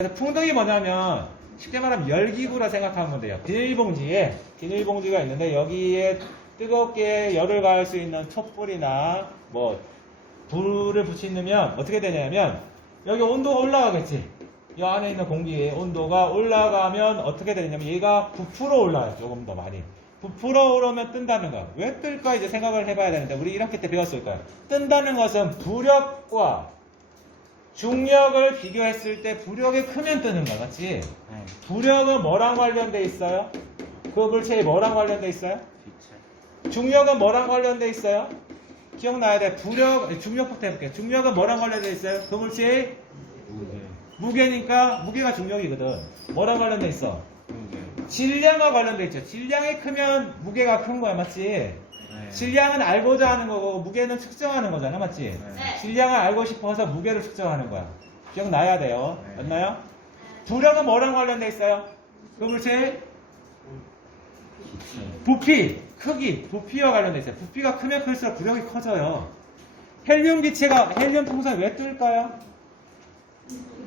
그래서 풍등이 뭐냐면 쉽게 말하면 열기구라 생각하면 돼요. 비닐봉지에 비닐봉지가 있는데 여기에 뜨겁게 열을 가할 수 있는 촛불이나 뭐 불을 붙이면 어떻게 되냐면 여기 온도가 올라가겠지. 이 안에 있는 공기의 온도가 올라가면 어떻게 되냐면 얘가 부풀어 올라요. 조금 더 많이. 부풀어 오르면 뜬다는 거. 왜 뜰까 이제 생각을 해봐야 되는데 우리 1학기 때 배웠을 거예요. 뜬다는 것은 부력과 중력을 비교했을 때 부력이 크면 뜨는 거야, 맞지? 부력은 뭐랑 관련돼 있어요? 그 물체에 뭐랑 관련돼 있어요? 중력은 뭐랑 관련돼 있어요? 기억나야 돼. 부력, 중력부터 해볼게요. 중력은 뭐랑 관련돼 있어요? 그 물체의 무게 니까 무게가 중력이거든. 뭐랑 관련돼 있어? 질량과 관련돼 있죠. 질량이 크면 무게가 큰 거야, 맞지? 질량은 알고자 하는 거고 무게는 측정하는 거잖아, 맞지? 네. 질량을 알고 싶어서 무게를 측정하는 거야. 기억나야 돼요. 네. 맞나요? 부력은 뭐랑 관련돼 있어요? 그 물체의 부피, 크기, 부피와 관련돼 있어요. 부피가 크면 클수록 부력이 커져요. 헬륨 기체가 헬륨 풍선 왜 뜰까요?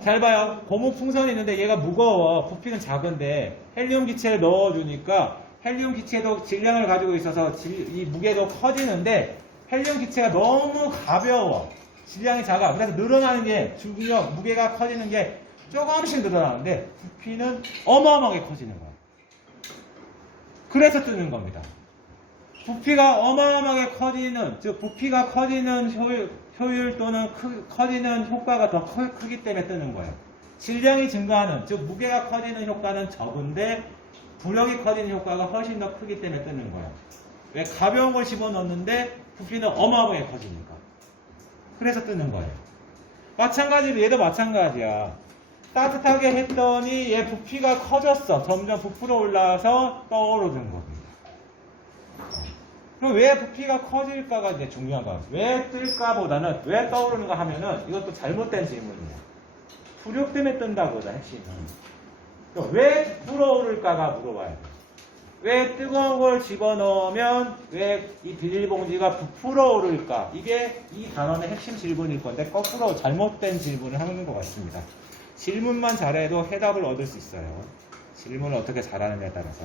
잘 봐요. 고무 풍선이 있는데 얘가 무거워. 부피는 작은데 헬륨 기체를 넣어주니까 헬륨 기체도 질량을 가지고 있어서 질- 이 무게도 커지는데 헬륨 기체가 너무 가벼워. 질량이 작아. 그래서 늘어나는 게 중력, 무게가 커지는 게 조금씩 늘어나는데 부피는 어마어마하게 커지는 거야. 그래서 뜨는 겁니다. 부피가 어마어마하게 커지는, 즉 부피가 커지는 효율, 효율 또는 크, 커지는 효과가 더 커- 크기 때문에 뜨는 거예요. 질량이 증가하는, 즉 무게가 커지는 효과는 적은데 부력이 커지는 효과가 훨씬 더 크기 때문에 뜨는 거예요. 왜 가벼운 걸 집어넣는데 부피는 어마어마하게 커지니까. 그래서 뜨는 거예요. 마찬가지로 얘도 마찬가지야. 따뜻하게 했더니 얘 부피가 커졌어. 점점 부풀어 올라와서 떠오르는 겁니다. 그럼 왜 부피가 커질까가 이제 중요한 거야. 왜 뜰까보다는 왜 떠오르는가 하면은 이것도 잘못된 질문이야. 부력 때문에 뜬다고다 핵심은. 그럼 왜 부풀어 오를까가 물어봐야 돼. 왜 뜨거운 걸 집어넣으면 왜 이 비닐봉지가 부풀어 오를까? 이게 이 단원의 핵심 질문일 건데 거꾸로 잘못된 질문을 하는 것 같습니다. 질문만 잘해도 해답을 얻을 수 있어요. 질문을 어떻게 잘하느냐에 따라서.